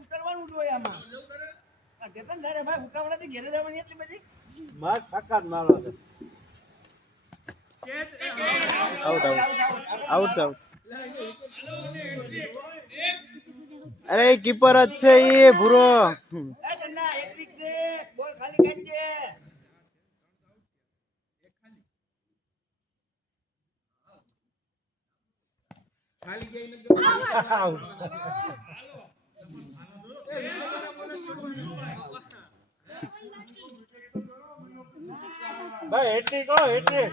ઉતરવાનું જોઈએ આમાં કેતન તારે ભાઈ ઉતાવળાથી ઘેરે જવાની એટલી બધી માર ફકાત મારો છે આઉટ આઉટ આઉટ અરે કીપર જ છે એ ભૂરો એ કન્ના એકલી છે બોલ ખાલી કરજે ખાલી ગઈ ન ભાઈ હેટ્રિક હો હેટ્રિક